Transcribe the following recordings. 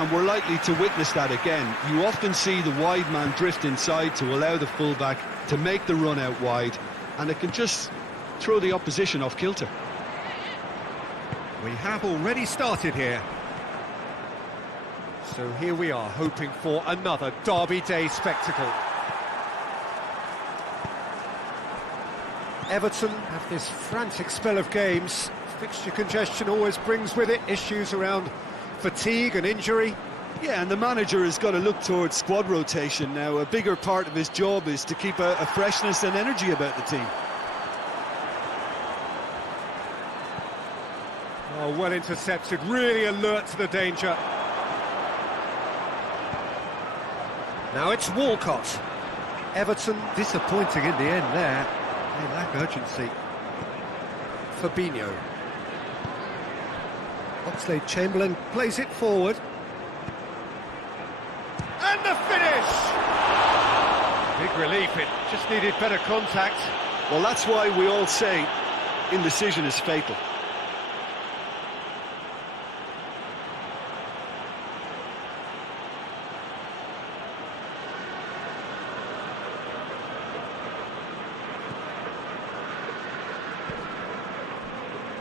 and we're likely to witness that again. You often see the wide man drift inside to allow the fullback to make the run out wide, and it can just throw the opposition off kilter. We have already started here. So here we are, hoping for another Derby Day spectacle. Everton have this frantic spell of games. Fixture congestion always brings with it issues around fatigue and injury. Yeah, and the manager has got to look towards squad rotation now. A bigger part of his job is to keep a freshness and energy about the team. Oh, well intercepted, really alert to the danger. Now it's Walcott. Everton disappointing in the end there. They lack urgency. Fabinho. Oxlade-Chamberlain plays it forward. And the finish! Big relief, it just needed better contact. Well, that's why we all say indecision is fatal.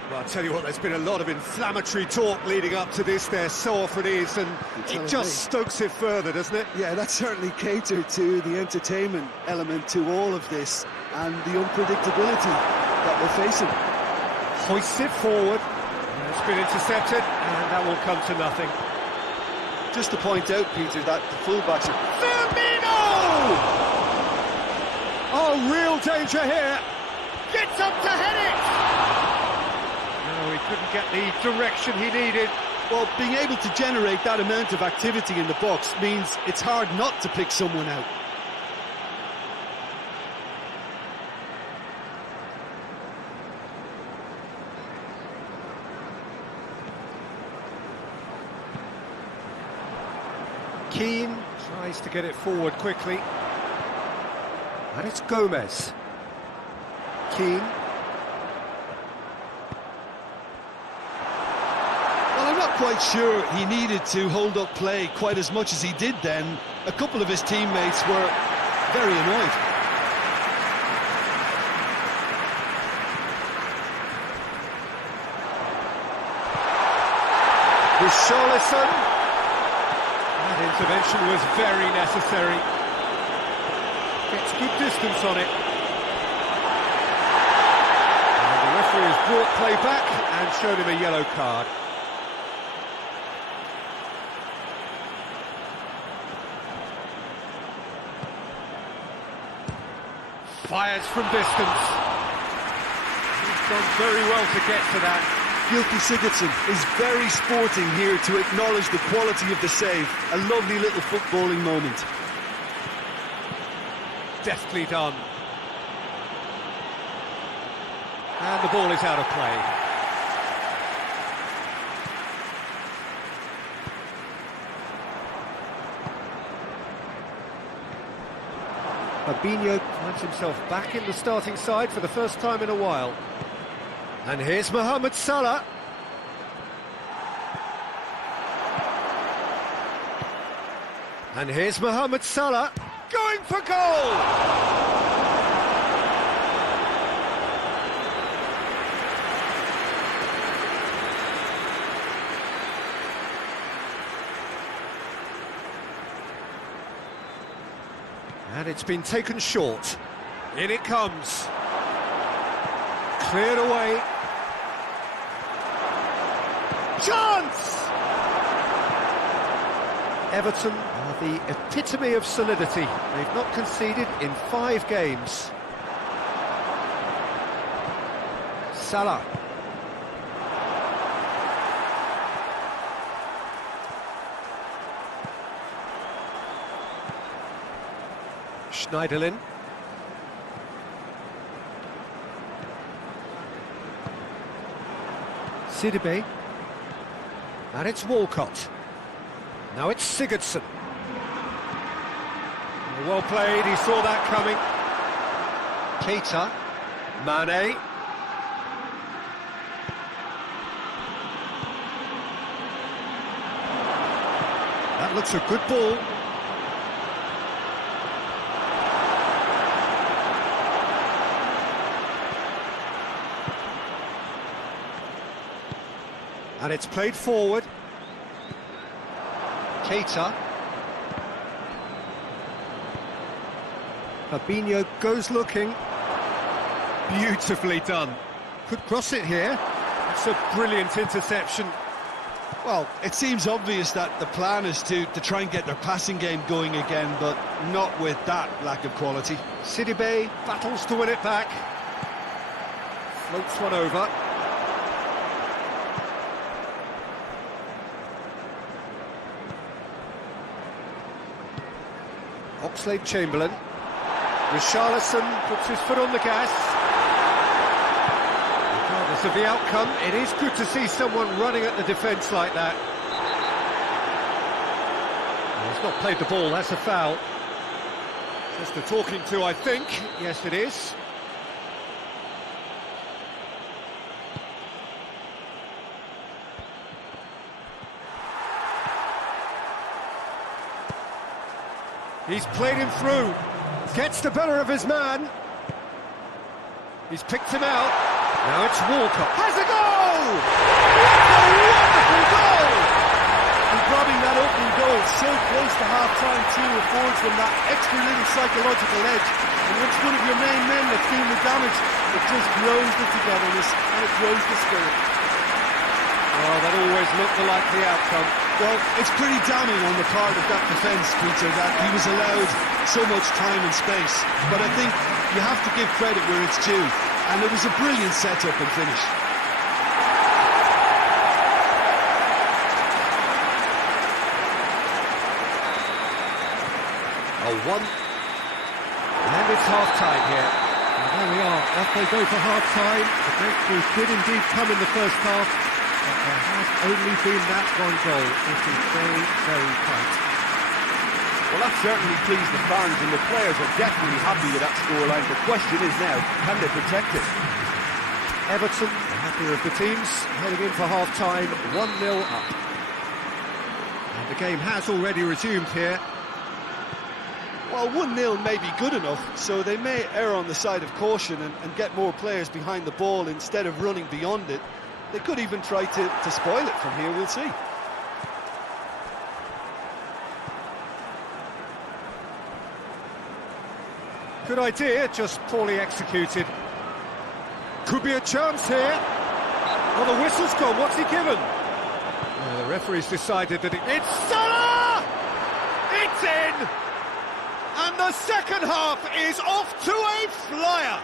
Well, I'll tell you what, there's been a lot of inflammatory talk leading up to this. There so often is, and it just stokes it further, doesn't it? Yeah, that certainly catered to the entertainment element to all of this, and the unpredictability that we're facing. Hoists it forward. It's been intercepted, and that will come to nothing. Just to point out, Peter, that the fullbacks are... Firmino! Oh, real danger here. Gets up to head it! No, he couldn't get the direction he needed. Well, being able to generate that amount of activity in the box means it's hard not to pick someone out. Keane tries to get it forward quickly. And it's Gomez. Keane. Well, I'm not quite sure he needed to hold up play quite as much as he did then. A couple of his teammates were very annoyed. Richarlison. That intervention was very necessary. Gets good distance on it. And the referee has brought play back and showed him a yellow card. Fires from distance. He's done very well to get to that. Guilty Sigurdsson is very sporting here to acknowledge the quality of the save. A lovely little footballing moment. Deftly done. And the ball is out of play. Fabinho finds himself back in the starting side for the first time in a while. And here's Mohamed Salah. And here's Mohamed Salah going for goal! And it's been taken short. In it comes. Cleared away. Chance! Everton are the epitome of solidity. They've not conceded in 5 games. Salah. Schneiderlin. Sidibe. And it's Walcott. Now it's Sigurdsson. Well played, he saw that coming. Keita. Mane. That looks a good ball. And it's played forward. Keita. Fabinho goes looking. Beautifully done. Could cross it here. It's a brilliant interception. Well, it seems obvious that the plan is to try and get their passing game going again, but not with that lack of quality. Sidibe battles to win it back. Floats one over. Oxlade-Chamberlain. Richarlison puts his foot on the gas. Regardless of the outcome, it is good to see someone running at the defence like that. Well, he's not played the ball, that's a foul. Just a talking to, I think. Yes, it is. He's played him through. Gets the better of his man. He's picked him out. Now it's Walcott. Has a goal! What a wonderful goal! And robbing that opening goal so close to half-time too affords them that extra little psychological edge. And once one of your main men that's doing the damage, it just grows the togetherness and it grows the spirit. Oh, that always looked the likely outcome. Well, it's pretty damning on the part of that defence, Peter, that he was allowed so much time and space. But I think you have to give credit where it's due. And it was a brilliant set-up and finish. A one. And it's half-time here. And there we are, off they go for half-time. The breakthrough did indeed come in the first half, but there has only been that one goal. It is very, very tight. Well, that certainly pleased the fans, and the players are definitely happy with that scoreline. The question is now, can they protect it? Everton, the happier of the teams, heading in for half-time, 1-0 up. And the game has already resumed here. Well, 1-0 may be good enough, so they may err on the side of caution and get more players behind the ball instead of running beyond it. They could even try to spoil it from here, we'll see. Good idea, just poorly executed. Could be a chance here. Oh, the whistle's gone, what's he given? Oh, the referee's decided that it's Salah! It's in! And the second half is off to a flyer!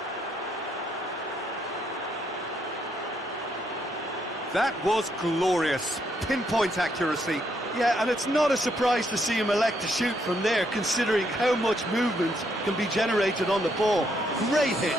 That was glorious. Pinpoint accuracy. Yeah, and it's not a surprise to see him elect to shoot from there, considering how much movement can be generated on the ball. Great hit.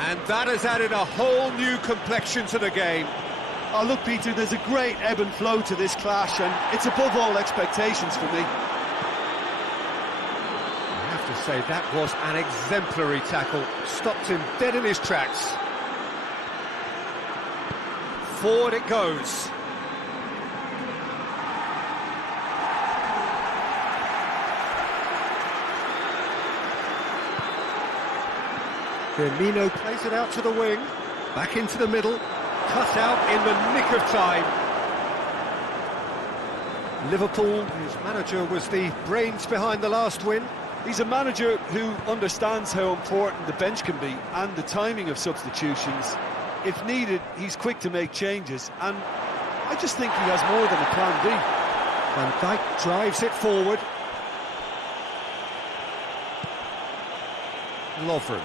And that has added a whole new complexion to the game. Oh, look, Peter, there's a great ebb and flow to this clash, and it's above all expectations for me. I have to say, that was an exemplary tackle. Stopped him dead in his tracks. Forward it goes. Firmino plays it out to the wing. Back into the middle. Cut out in the nick of time. Liverpool, whose manager was the brains behind the last win. He's a manager who understands how important the bench can be and the timing of substitutions. If needed, he's quick to make changes, and I just think he has more than a plan B. Van Dijk drives it forward. Lovren.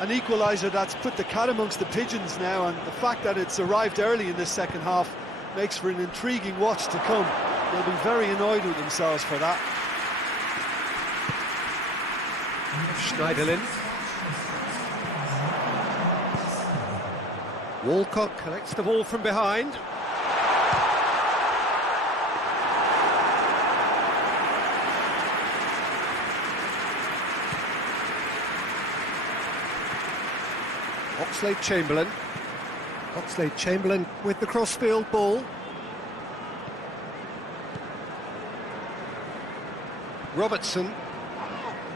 An equaliser that's put the cat amongst the pigeons now, and the fact that it's arrived early in this second half makes for an intriguing watch to come. They'll be very annoyed with themselves for that. Schneiderlin. Walcott collects the ball from behind. Oxlade-Chamberlain. Oxlade-Chamberlain with the crossfield ball. Robertson.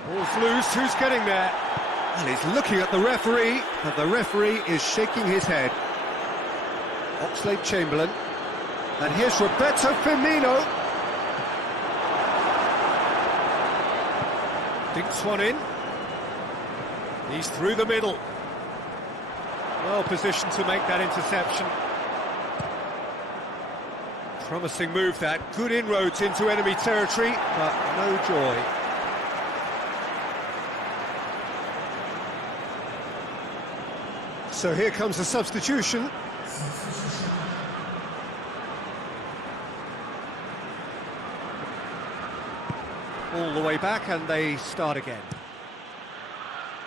Ball's loose, who's getting there? And he's looking at the referee, and the referee is shaking his head. Oxlade-Chamberlain. And here's Roberto Firmino. Dinks one in. He's through the middle. Well positioned to make that interception. Promising move that. Good inroads into enemy territory, but no joy. So here comes the substitution. All the way back, and they start again.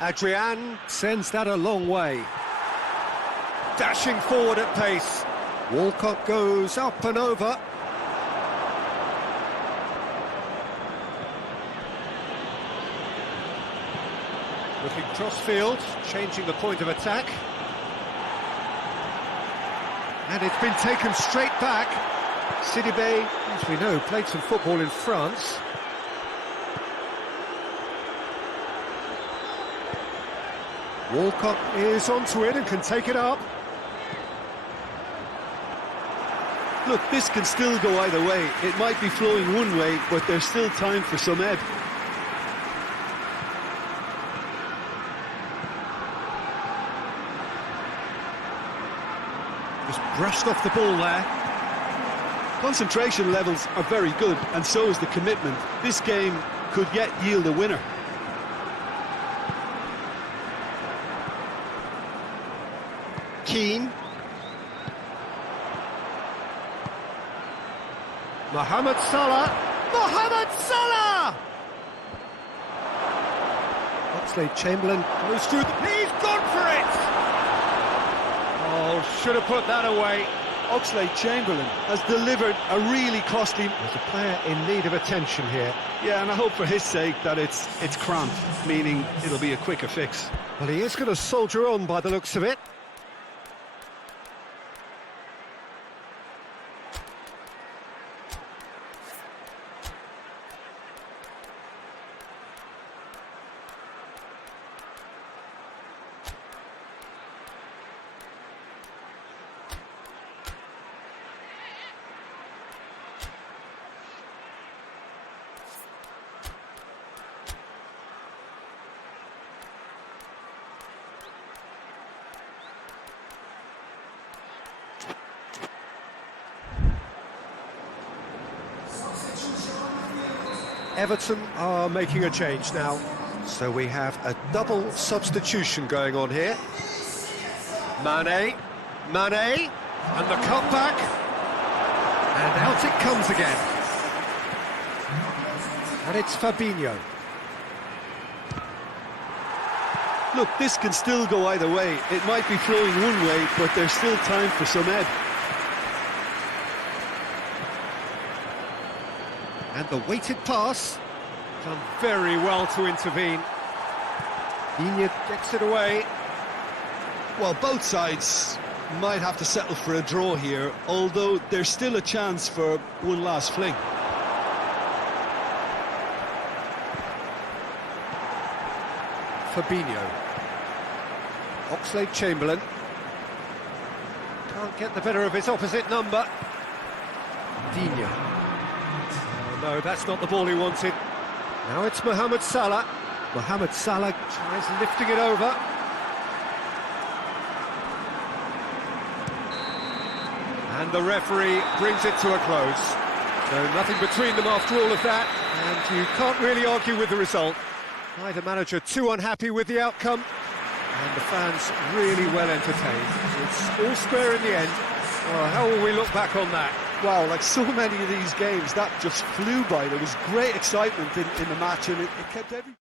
Adrian sends that a long way. Dashing forward at pace. Walcott goes up and over. Looking cross-field, changing the point of attack. And it's been taken straight back. Sidibe, as we know, played some football in France. Walcott is onto it and can take it up. Look, this can still go either way. It might be flowing one way, but there's still time for some ebb. Just brushed off the ball there. Concentration levels are very good, and so is the commitment. This game could yet yield a winner. Keane. Mohamed Salah. Mohamed Salah! Oxlade-Chamberlain goes through the... He's gone for it! Oh, should have put that away. Oxlade-Chamberlain has delivered a really costly... There's a player in need of attention here. Yeah, and I hope for his sake that it's cramped, meaning it'll be a quicker fix. Well, he is going to soldier on by the looks of it. Everton are making a change now, so we have a double substitution going on here. Mane, and the cutback, and out it comes again. And it's Fabinho. Look, this can still go either way. It might be flowing one way, but there's still time for some ebb. And the weighted pass, done very well to intervene. Digne gets it away. Well, both sides might have to settle for a draw here, although there's still a chance for one last fling. Fabinho. Oxlade-Chamberlain. Can't get the better of his opposite number. Digne. No, that's not the ball he wanted. Now it's Mohamed Salah. Mohamed Salah tries lifting it over. And the referee brings it to a close. So nothing between them after all of that, and you can't really argue with the result. Neither manager too unhappy with the outcome, and the fans really well entertained. It's all square in the end. Well, how will we look back on that? Wow, like so many of these games, that just flew by. There was great excitement in the match, and it kept every...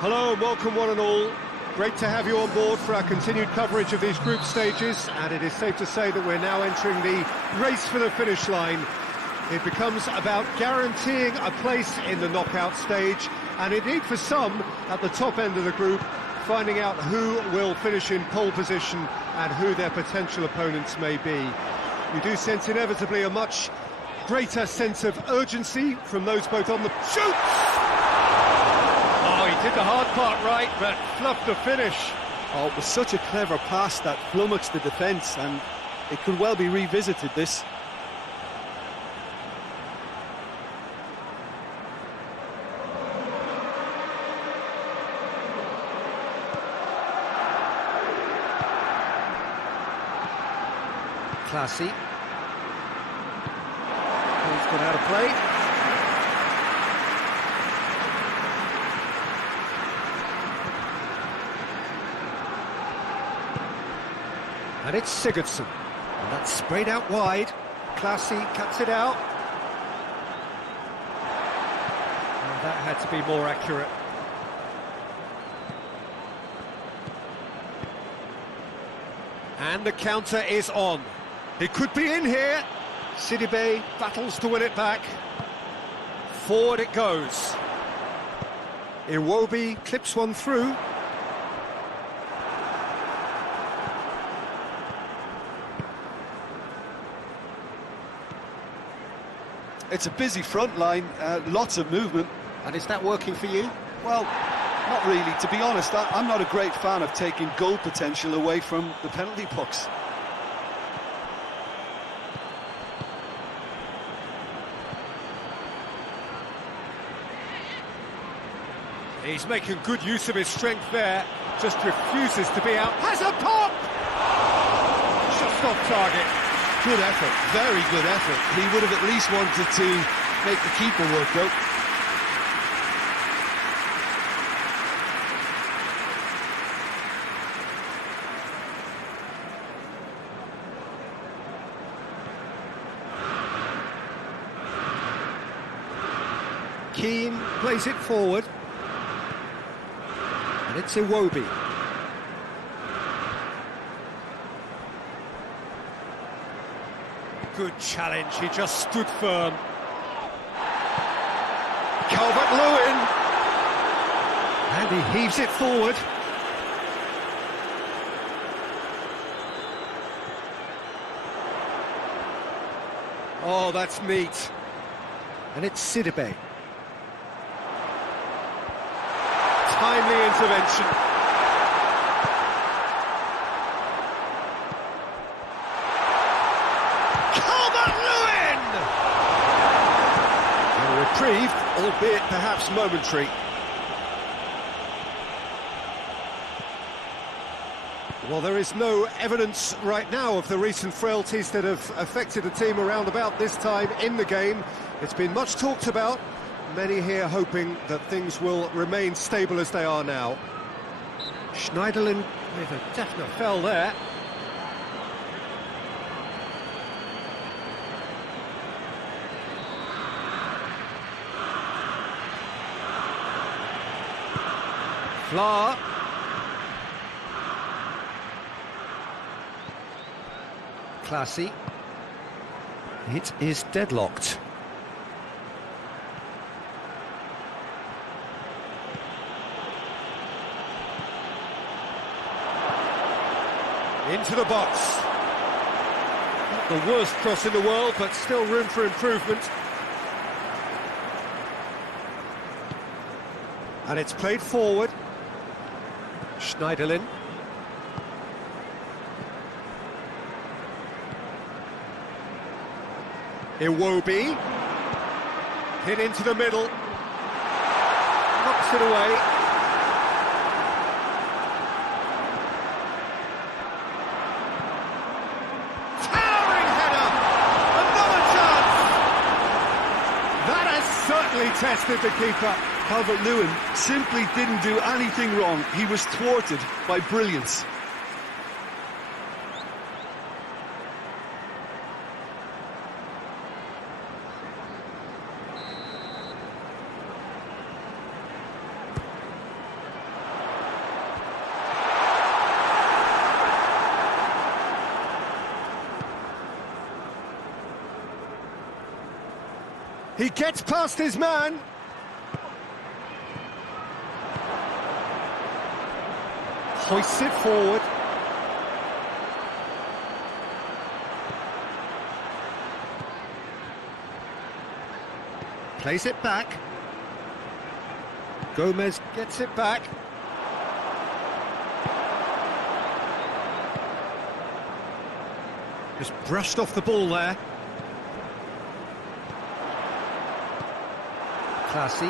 Hello and welcome one and all. Great to have you on board for our continued coverage of these group stages, and it is safe to say that we're now entering the race for the finish line. It becomes about guaranteeing a place in the knockout stage, and indeed for some at the top end of the group, finding out who will finish in pole position and who their potential opponents may be. You do sense inevitably a much greater sense of urgency from those both on the... Shoots! Oh, he did the hard part right, but fluffed the finish. Oh, it was such a clever pass that flummoxed the defence, and it could well be revisited, this. Classy. He's gone out of play. And it's Sigurdsson. And that's sprayed out wide. Classy cuts it out. And that had to be more accurate. And the counter is on. It could be in here. Sidibe battles to win it back. Forward it goes. Iwobi clips one through. It's a busy front line, lots of movement. And is that working for you? Well, not really. To be honest, I'm not a great fan of taking goal potential away from the penalty box. He's making good use of his strength there. Just refuses to be out. Has a pop! Just off target. Good effort, very good effort. He would have at least wanted to make the keeper work, though. Keane plays it forward. And it's Iwobi. Good challenge, he just stood firm. Calvert-Lewin. And he heaves it forward. Oh, that's neat. And it's Sidibe. Timely intervention. Calvert-Lewin! A reprieve, albeit perhaps momentary. Well, there is no evidence right now of the recent frailties that have affected the team around about this time in the game. It's been much talked about. Many here hoping that things will remain stable as they are now. Schneiderlin with a definite fell there. Flahr. Classy. It is deadlocked. Into the box. Not the worst cross in the world, but still room for improvement. And it's played forward. Schneiderlin. Iwobi. Hit into the middle. Knocks it away. Tested the keeper. Calvert-Lewin simply didn't do anything wrong. He was thwarted by brilliance. He gets past his man. Hoists it forward. Plays it back. Gomez gets it back. Just brushed off the ball there. Classy.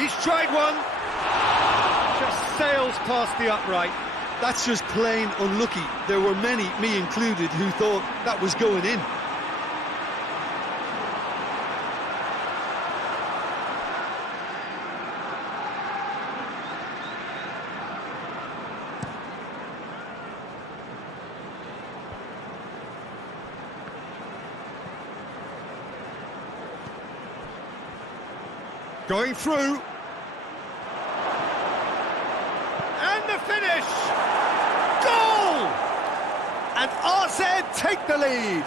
He's tried one. Just sails past the upright. That's just plain unlucky. There were many, me included, who thought that was going in. Going through. And the finish! Goal! And RZ take the lead.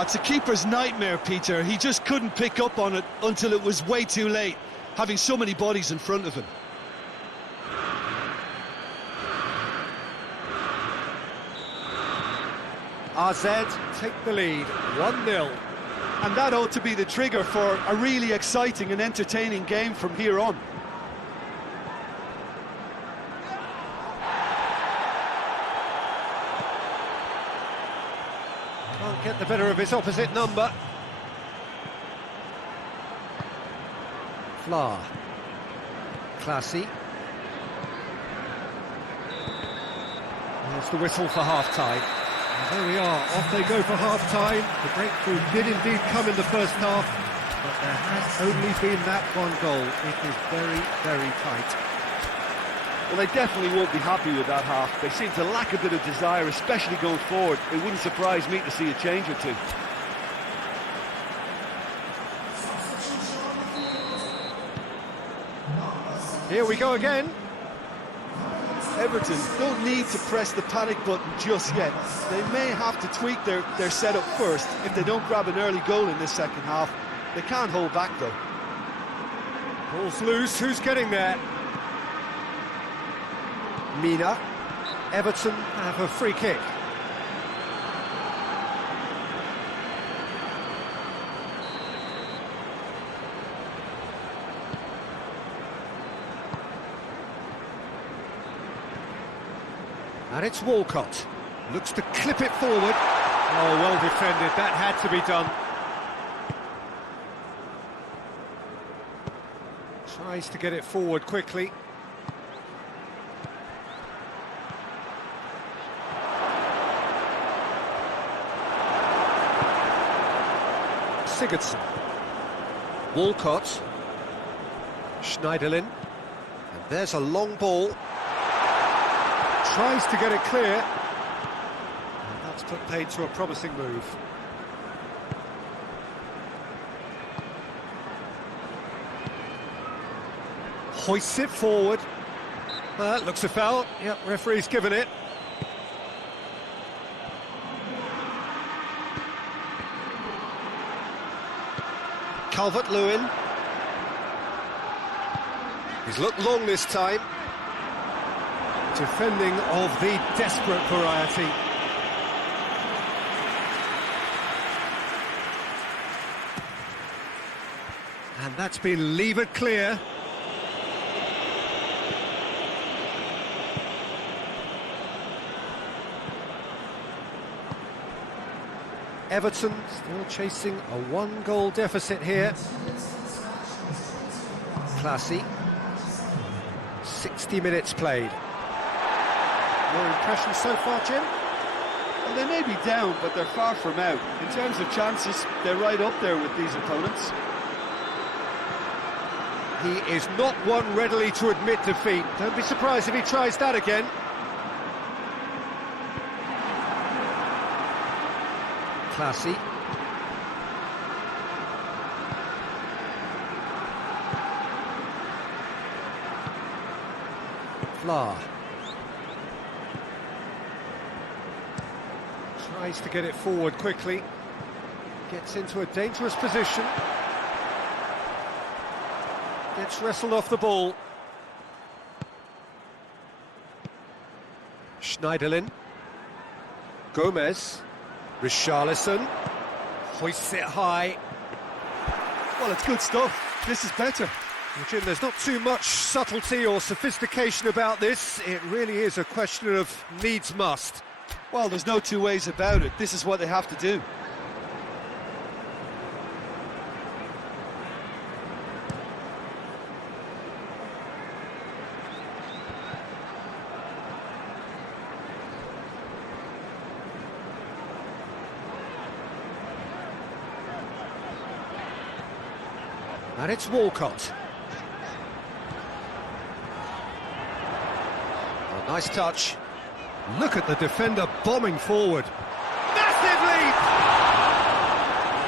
It's a keeper's nightmare, Peter. He just couldn't pick up on it until it was way too late, having so many bodies in front of him. RZ take the lead, 1-0. And that ought to be the trigger for a really exciting and entertaining game from here on. Can't get the better of his opposite number. Fla. Classy. There's the whistle for half-time. And there we are, off they go for half-time. The breakthrough did indeed come in the first half, but there has only been that one goal. It is very, very tight. Well, they definitely won't be happy with that half. They seem to lack a bit of desire, especially going forward. It wouldn't surprise me to see a change or two. Here we go again. Everton don't need to press the panic button just yet. They may have to tweak their setup first if they don't grab an early goal in this second half. They can't hold back, though. Ball's loose, who's getting there? Mina. Everton have a free kick. And it's Walcott. Looks to clip it forward. Oh, well defended. That had to be done. Tries to get it forward quickly. Sigurdsson. Walcott. Schneiderlin. And there's a long ball. Tries to get it clear. And that's put paid to a promising move. Hoists it forward. Looks a foul. Yep, referee's given it. Calvert-Lewin. He's looked long this time. Defending of the desperate variety. And that's been levered clear. Everton still chasing a one-goal deficit here. Classy. 60 minutes played. Your impression so far, Jim? Well, they may be down, but they're far from out. In terms of chances, they're right up there with these opponents. He is not one readily to admit defeat. Don't be surprised if he tries that again. Classy. Fla. Tries to get it forward quickly. Gets into a dangerous position. Gets wrestled off the ball. Schneiderlin. Gomez. Richarlison. Hoists it high. Well, it's good stuff. This is better. Well, Jim, there's not too much subtlety or sophistication about this. It really is a question of needs must. Well, there's no two ways about it. This is what they have to do. And it's Walcott. A nice touch. Look at the defender bombing forward. Massive leap!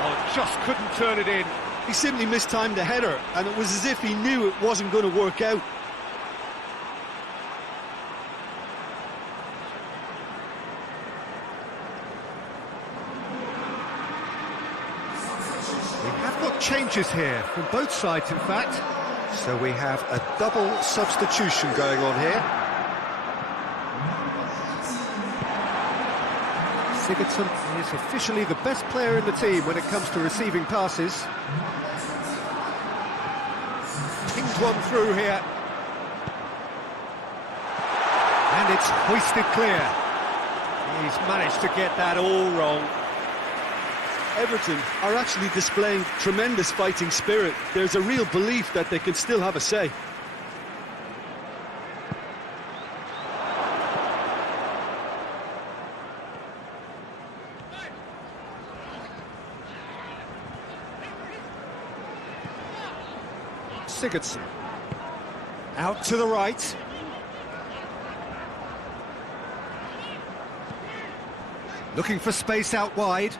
Oh, just couldn't turn it in. He simply mistimed the header, and it was as if he knew it wasn't going to work out. We have got changes here from both sides, in fact. So we have a double substitution going on here. Sigurdsson is officially the best player in the team when it comes to receiving passes. Pinged one through here. And it's hoisted clear. He's managed to get that all wrong. Everton are actually displaying tremendous fighting spirit. There's a real belief that they can still have a say. Sigurdsson. Out to the right. Looking for space out wide.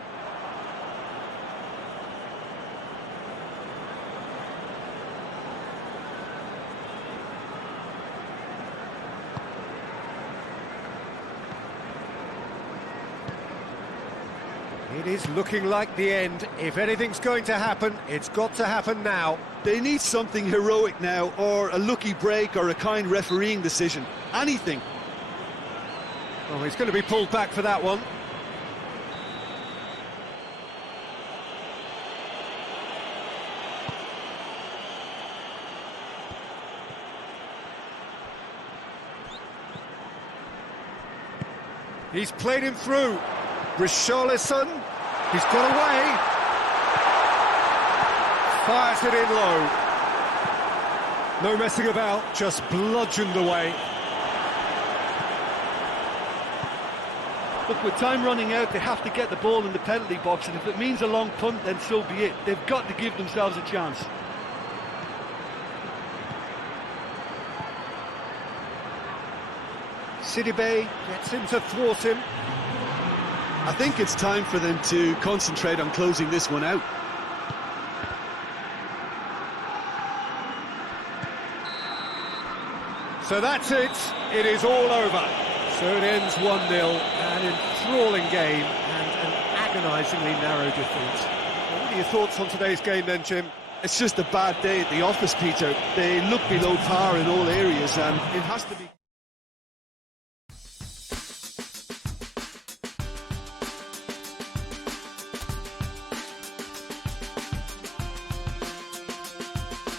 It is looking like the end. If anything's going to happen, it's got to happen now. They need something heroic now, or a lucky break, or a kind refereeing decision. Anything. Oh, he's going to be pulled back for that one. He's played him through. Richarlison, he's got away. Fires it in low. No messing about, just bludgeoned away. Look, with time running out, they have to get the ball in the penalty box, and if it means a long punt, then so be it. They've got to give themselves a chance. Sidibe gets him to thwart him. I think it's time for them to concentrate on closing this one out. So that's it. It is all over. So it ends 1-0, an enthralling game and an agonisingly narrow defeat. What are your thoughts on today's game then, Jim? It's just a bad day at the office, Peter. They look below par in all areas, and it has to be...